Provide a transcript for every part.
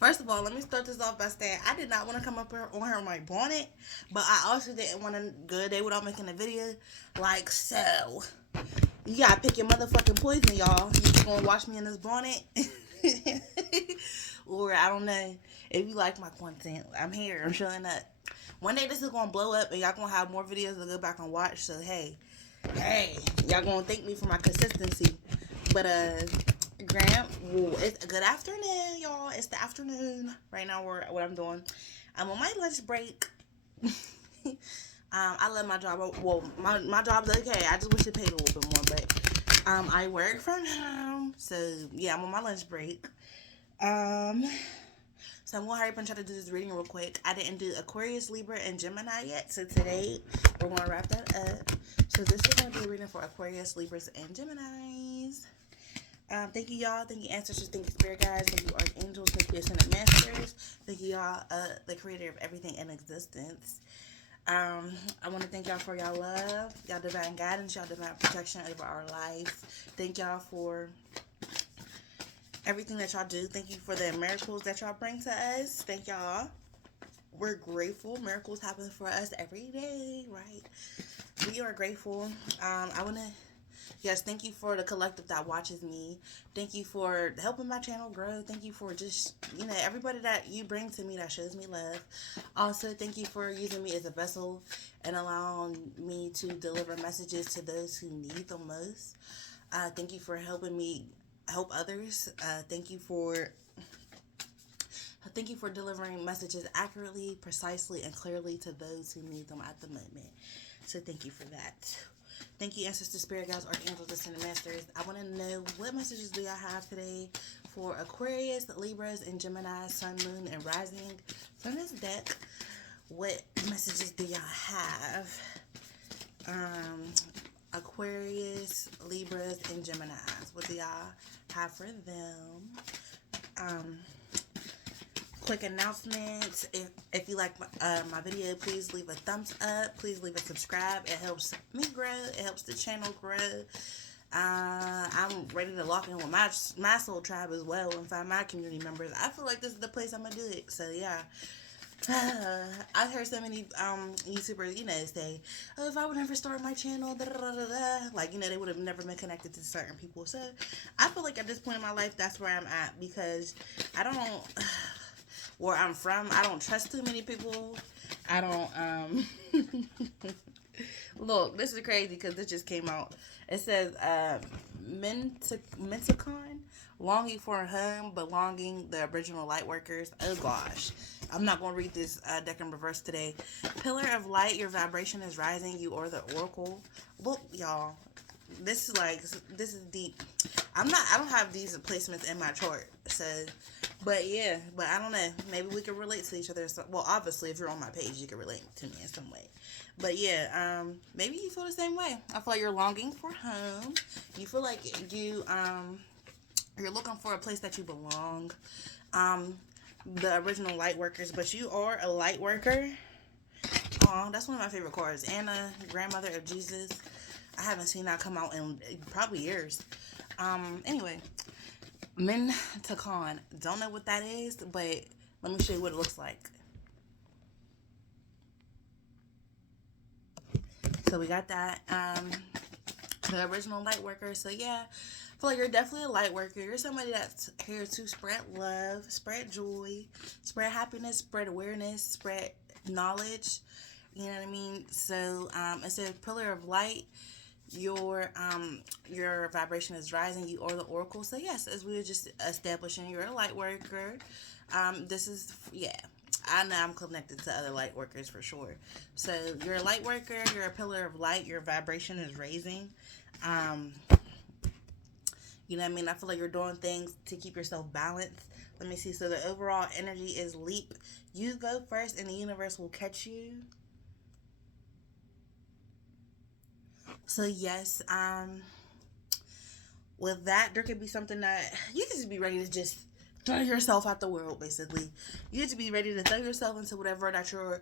First of all, let me start this off by saying I did not want to come up here on her my bonnet, but I also didn't want to go a day without making a video. Like so, you gotta pick your motherfucking poison, y'all. You just gonna watch me in this bonnet, or I don't know if you like my content. I'm here. I'm showing up. One day this is gonna blow up, and y'all gonna have more videos to go back and watch. So hey, y'all gonna thank me for my consistency. But Graham, it's a good afternoon, y'all. It's the afternoon right now. What I'm doing, I'm on my lunch break. I love my job. Well, my job's okay. I just wish it paid a little bit more, but I work from home, so yeah, I'm on my lunch break. Um, so I'm gonna hurry up and try to do this reading real quick. I didn't do Aquarius, Libra, and Gemini yet, so today we're gonna wrap that up. So this is gonna be a reading for Aquarius, Libras, and Geminis. Thank you, y'all. Thank you, ancestors. Thank you, spirit guides. Thank you, archangels. Thank you, ascended masters. Thank you, y'all, the creator of everything in existence. I want to thank y'all for y'all love, y'all divine guidance, y'all divine protection over our life. Thank y'all for everything that y'all do. Thank you for the miracles that y'all bring to us. Thank y'all. We're grateful. Miracles happen for us every day, right? We are grateful. I want to Yes, thank you for the collective that watches me. Thank you for helping my channel grow. Thank you for just, everybody that you bring to me that shows me love. Also, thank you for using me as a vessel and allowing me to deliver messages to those who need them most. Thank you for helping me help others. Thank you for delivering messages accurately, precisely, and clearly to those who need them at the moment. So thank you for that. Thank you, ancestors, spirit guides, archangels, ascended masters. I want to know, what messages do y'all have today for Aquarius, Libras, and Gemini, Sun, Moon, and Rising from this deck? What messages do y'all have? Aquarius, Libras, and Geminis. What do y'all have for them? Quick announcements. If you like my video, please leave a thumbs up. Please leave a subscribe. It helps me grow. It helps the channel grow. I'm ready to lock in with my soul tribe as well and find my community members. I feel like this is the place I'm gonna do it. So yeah. I've heard so many YouTubers, say, oh, if I would never start my channel, da, da, da, da, da. Like, they would have never been connected to certain people. So I feel like at this point in my life, that's where I'm at, because I don't, where I'm from, I don't trust too many people. I don't, look, this is crazy because this just came out. It says, Menticon, longing for a home, belonging, the original light workers. Oh gosh. I'm not going to read this deck in reverse today. Pillar of light, your vibration is rising. You are the oracle. Look, y'all. This is deep. I don't have these placements in my chart. So, but I don't know. Maybe we can relate to each other. Well, obviously, if you're on my page, you can relate to me in some way. But yeah, maybe you feel the same way. I feel like you're longing for home. You feel like you're looking for a place that you belong. The original light workers, but you are a light worker. Oh, that's one of my favorite cards. Anna, grandmother of Jesus. I haven't seen that come out in probably years. Anyway, Menticon. Don't know what that is, but let me show you what it looks like. So we got that. The original light worker. So yeah, I feel like you're definitely a light worker. You're somebody that's here to spread love, spread joy, spread happiness, spread awareness, spread knowledge. You know what I mean? So it says pillar of light. Your vibration is rising. You are the oracle. So yes, as we were just establishing, you're a light worker. This is I know I'm connected to other light workers for sure. So you're a light worker. You're a pillar of light. Your vibration is raising. You know what I mean? I feel like you're doing things to keep yourself balanced. Let me see. So the overall energy is leap. You go first, and the universe will catch you. So yes, with that, there could be something that you could just be ready to just throw yourself out the world, basically. You have to be ready to throw yourself into whatever that you're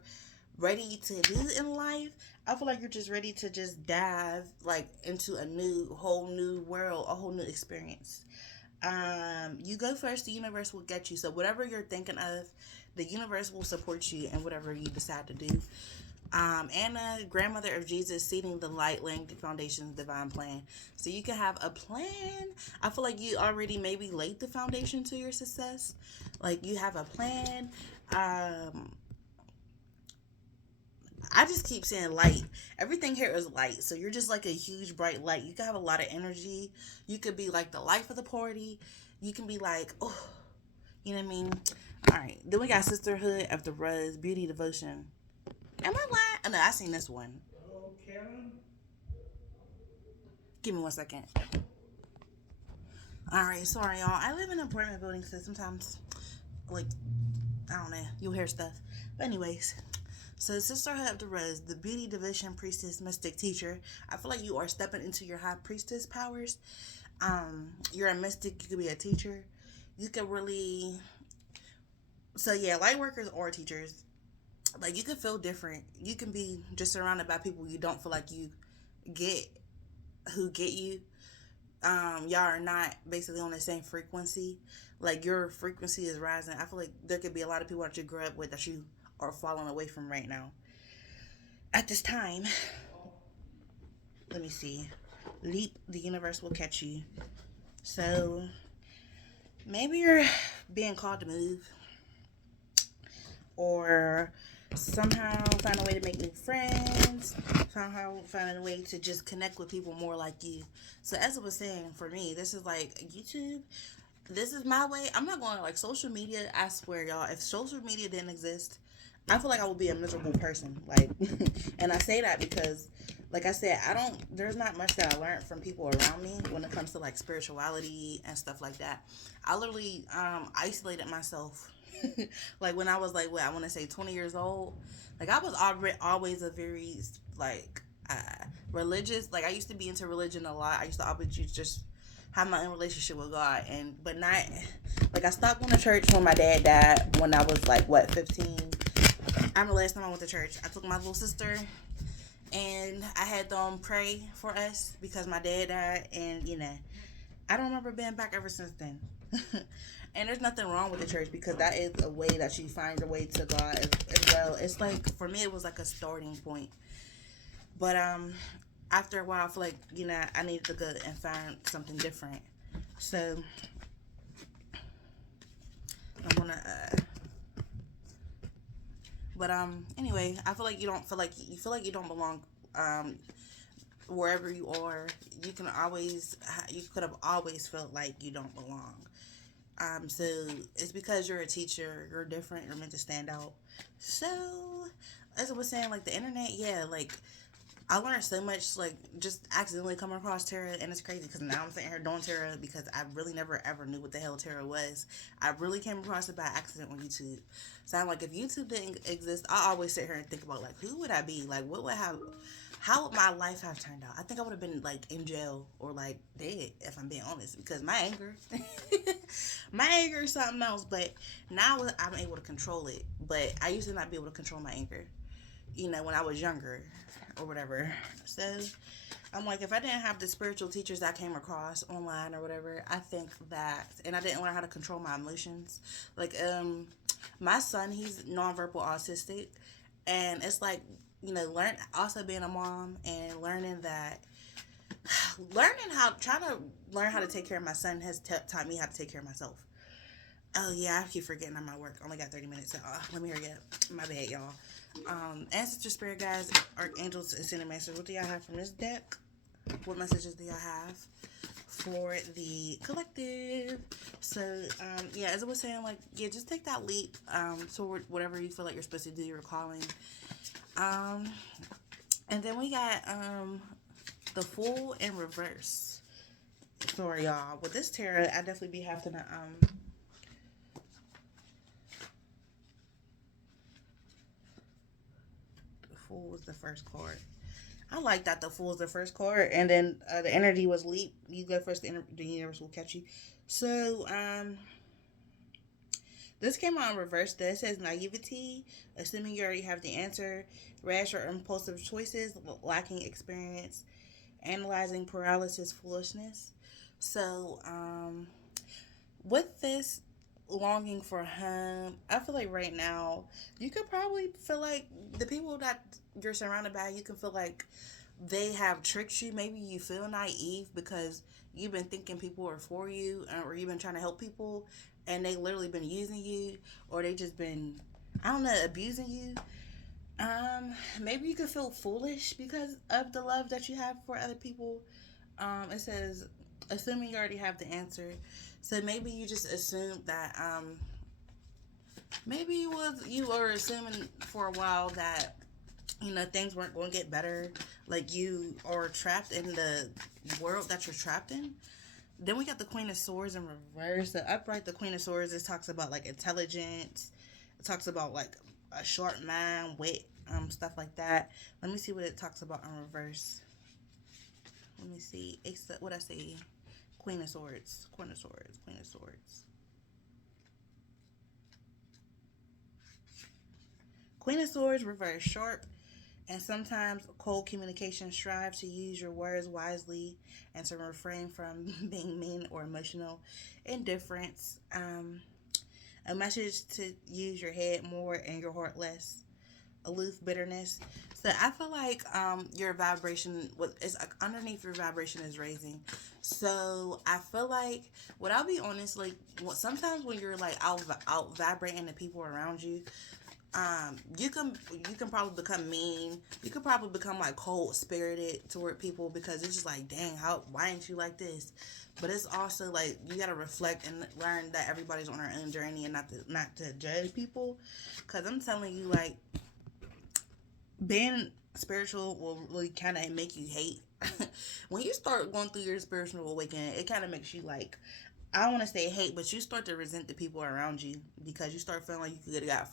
ready to do in life. I feel like you're just ready to just dive like into a whole new world, a whole new experience. You go first, the universe will get you. So whatever you're thinking of, the universe will support you in whatever you decide to do. Anna, grandmother of Jesus, seeding the light, laying the foundations, divine plan. So you can have a plan. I feel like you already maybe laid the foundation to your success. Like you have a plan. I just keep saying light. Everything here is light. So you're just like a huge bright light. You can have a lot of energy. You could be like the life of the party. You can be like, oh, you know what I mean? All right. Then we got Sisterhood of the Rose, Beauty Devotion. Am I lying? Oh, no, I seen this one. Hello, Karen. Give me 1 second. All right, sorry, y'all. I live in an apartment building, so sometimes, like, I don't know, you'll hear stuff. But anyways, so Sisterhood of the Rose, the Beauty Division Priestess Mystic Teacher. I feel like you are stepping into your High Priestess powers. You're a mystic. You could be a teacher. You could really. So yeah, light workers or teachers. Like you can feel different. You can be just surrounded by people you don't feel like you get who get you. Y'all are not basically on the same frequency. Like your frequency is rising. I feel like there could be a lot of people that you grew up with that you are falling away from right now. At this time, let me see. Leap, the universe will catch you. So maybe you're being called to move, or somehow find a way to make new friends, somehow find a way to just connect with people more like you. So as I was saying, for me, this is like YouTube. This is my way. I'm not going to like social media. I swear, y'all, if social media didn't exist, I feel like I would be a miserable person. Like, and I say that because, like I said, there's not much that I learned from people around me when it comes to like spirituality and stuff like that. I literally isolated myself. Like when I was like, what, I want to say 20 years old. Like I was always a very like religious. Like I used to be into religion a lot. I used to always just have my own relationship with God, but not like I stopped going to church when my dad died when I was like what 15. I remember last time I went to church, I took my little sister and I had them pray for us because my dad died, and I don't remember being back ever since then. And there's nothing wrong with the church because that is a way that you find your way to God as well. It's like for me, it was like a starting point. But after a while, I feel like I needed to go and find something different. So I'm gonna. But anyway, I feel like you feel like you don't belong wherever you are. You could have always felt like you don't belong. So it's because you're a teacher, you're different, you're meant to stand out. So as I was saying, like the internet, yeah, like I learned so much, like just accidentally coming across tarot, and it's crazy because now I'm sitting here doing tarot because I really never ever knew what the hell tarot was. I really came across it by accident on YouTube. So I'm like, if YouTube didn't exist, I always sit here and think about like, who would I be? Like, what would have? How would my life have turned out? I think I would have been like in jail or like dead if I'm being honest, because my anger, my anger is something else. But now I'm able to control it. But I used to not be able to control my anger, when I was younger or whatever. So I'm like, if I didn't have the spiritual teachers I came across online or whatever, I think that, and I didn't learn how to control my emotions. Like, my son, he's nonverbal autistic, and it's like, learn also being a mom and trying to learn how to take care of my son has taught me how to take care of myself. Oh yeah, I keep forgetting I'm at work. Only got 30 minutes. So let me hurry up. My bad, y'all. Ancestor spirit guides, archangels, and ascended masters. What do y'all have from this deck? What messages do y'all have for the collective? So yeah, as I was saying, like just take that leap toward whatever you feel like you're supposed to do. Your calling. And then we got the Fool in reverse. Sorry, y'all. With this tarot, I definitely be having to the Fool was the first card. I like that the Fool is the first card, and then the energy was leap. You go first. The universe will catch you. So this came out in reverse. That says naivety, assuming you already have the answer, rash or impulsive choices, lacking experience, analyzing paralysis, foolishness. So With this longing for home, I feel like right now you could probably feel like the people that you're surrounded by, you can feel like they have tricked you. Maybe you feel naive because you've been thinking people are for you, or you've been trying to help people, and they literally been using you, or they just been, I don't know, abusing you. Maybe you could feel foolish because of the love that you have for other people. It says, assuming you already have the answer. So maybe you just assumed that, maybe you were assuming for a while that, things weren't going to get better. Like you are trapped in the world that you're trapped in. Then we got the Queen of Swords in reverse. The upright, the Queen of Swords, it talks about like intelligence. It talks about like a sharp mind, wit, stuff like that. Let me see what it talks about in reverse. Let me see. What I say? Queen of Swords. Queen of Swords. Queen of Swords. Queen of Swords, reverse, sharp, and sometimes cold communication. Strive to use your words wisely and to refrain from being mean or emotional. Indifference. A message to use your head more and your heart less. Aloof bitterness. So I feel like your vibration, what is underneath your vibration, is raising. So I feel like, what I'll be honest, like sometimes when you're like out vibrating the people around you, you can probably become mean. You could probably become like cold spirited toward people because it's just like, dang, why ain't you like this? But it's also like you gotta reflect and learn that everybody's on their own journey and not to judge people. Cause I'm telling you, like, being spiritual will really kind of make you hate. When you start going through your spiritual awakening, it kind of makes you like, I don't want to say hate, but you start to resent the people around you because you start feeling like you could have got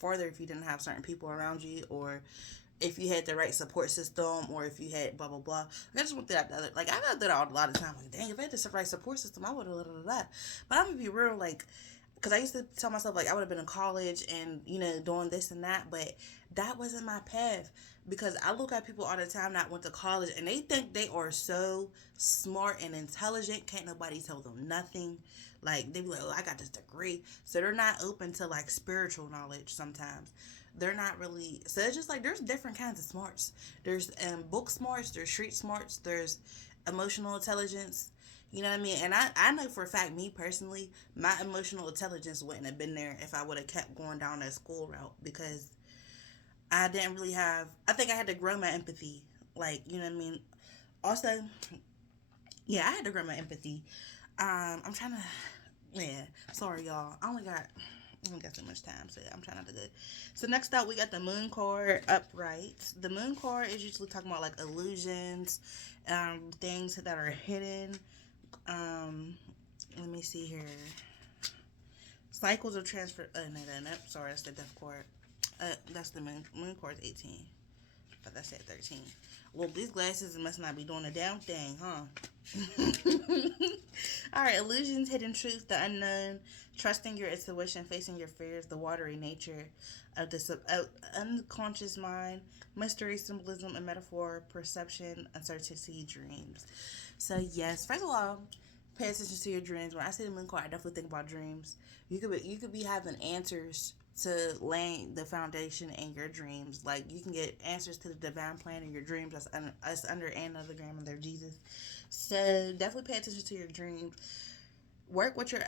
farther if you didn't have certain people around you, or if you had the right support system, or if you had blah blah blah. I just went through that like I got that a lot of time. Like, dang, if I had the right support system, I would have that. But I'm gonna be real, like, because I used to tell myself like I would have been in college and doing this and that, but that wasn't my path. Because I look at people all the time that went to college and they think they are so smart and intelligent, can't nobody tell them nothing. Like, they be like, oh, I got this degree. So they're not open to like spiritual knowledge sometimes. They're not really, so it's just like there's different kinds of smarts. There's book smarts, there's street smarts, there's emotional intelligence. You know what I mean? And I know for a fact, me personally, my emotional intelligence wouldn't have been there if I would have kept going down that school route, because I didn't really have, I think I had to grow my empathy. Like, you know what I mean? Also, yeah, I had to grow my empathy. I'm trying to, yeah, sorry y'all. I only got so much time, so I'm trying not to go. So next up, we got the Moon card upright. The Moon card is usually talking about like illusions, things that are hidden. Let me see here. Cycles of transfer. No. Sorry, that's the Death card. That's the Moon. Moon card is 18. But that's at 13. Well, these glasses must not be doing a damn thing, huh? Alright, illusions, hidden truth, the unknown, trusting your intuition, facing your fears, the watery nature of the unconscious mind, mystery, symbolism, and metaphor, perception, uncertainty, dreams. So, yes, first of all, pay attention to your dreams. When I say the moon card, I definitely think about dreams. You could be having answers to laying the foundation in your dreams. Like, you can get answers to the divine plan in your dreams. That's under Anagram and their Jesus. So definitely pay attention to your dreams. Work with your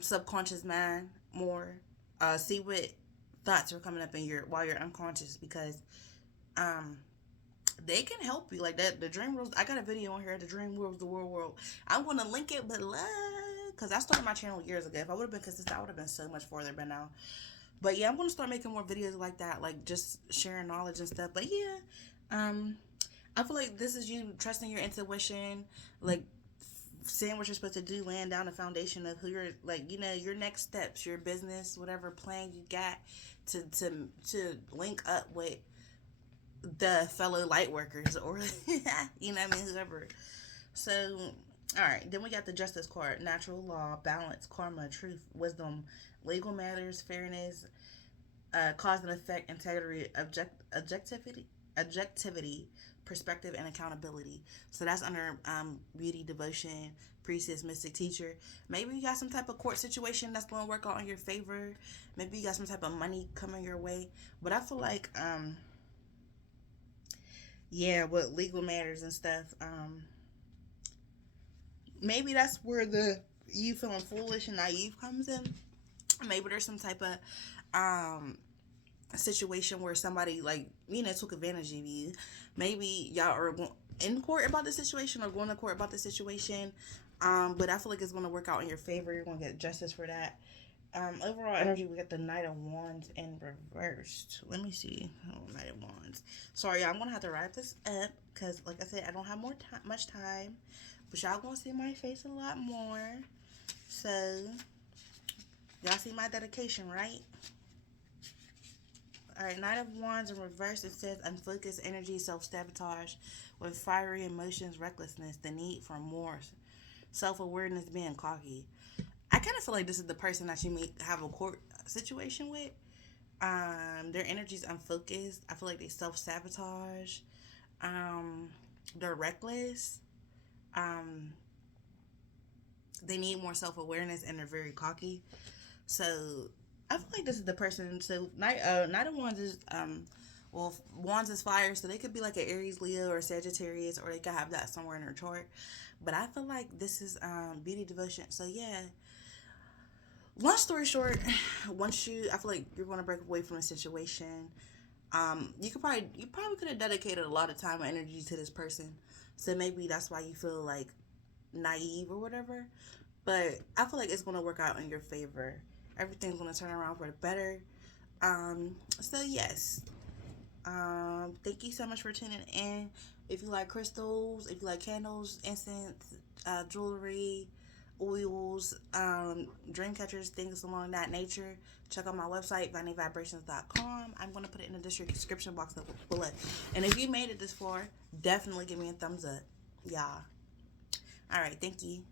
subconscious mind more. See what thoughts are coming up in your while you're unconscious, because um they can help you like that. The dream rules. I got a video on here. The dream rules the world. I'm gonna link it below because I started my channel years ago. If I would have been consistent, I would have been so much farther by now. But yeah, I'm gonna start making more videos like that, like just sharing knowledge and stuff. But yeah, I feel like this is you trusting your intuition, like seeing what you're supposed to do, laying down the foundation of who you're, like, your next steps, your business, whatever plan you got to link up with the fellow light workers, or whoever. So, all right, then we got the Justice card: natural law, balance, karma, truth, wisdom, legal matters, fairness, cause and effect, integrity, objectivity, perspective and accountability. So that's under beauty, devotion, priestess, mystic, teacher. Maybe you got some type of court situation that's going to work out in your favor. Maybe you got some type of money coming your way. But I feel like yeah, with legal matters and stuff, maybe that's where the you feeling foolish and naive comes in. Maybe there's some type of situation where somebody, like, took advantage of you. Maybe y'all are in court about the situation or going to court about the situation. But I feel like it's going to work out in your favor. You're going to get justice for that. Overall energy, we got the Knight of Wands in reversed. Let me see. Oh, Knight of Wands. Sorry, y'all, I'm going to have to wrap this up because, like I said, I don't have much time. But y'all going to see my face a lot more. So, y'all see my dedication, right? Alright, Knight of Wands in reverse, it says unfocused energy, self-sabotage with fiery emotions, recklessness, the need for more, self-awareness, being cocky. I kind of feel like this is the person that you may have a court situation with. Their energy's unfocused. I feel like they self-sabotage. They're reckless. They need more self-awareness and they're very cocky. So I feel like this is the person. So Knight of Wands is Wands is fire, so they could be like an Aries, Leo, or Sagittarius, or they could have that somewhere in their chart. But I feel like this is beauty, devotion. So yeah. Long story short, I feel like you're going to break away from a situation. You probably could have dedicated a lot of time and energy to this person, so maybe that's why you feel like naive or whatever. But I feel like it's going to work out in your favor. Everything's going to turn around for the better. So yes. Thank you so much for tuning in. If you like crystals, if you like candles, incense, jewelry, oils, dream catchers, things along that nature, check out my website, vanityvibrations.com. I'm going to put it in the description box below. And if you made it this far, definitely give me a thumbs up. Yeah. Alright, thank you.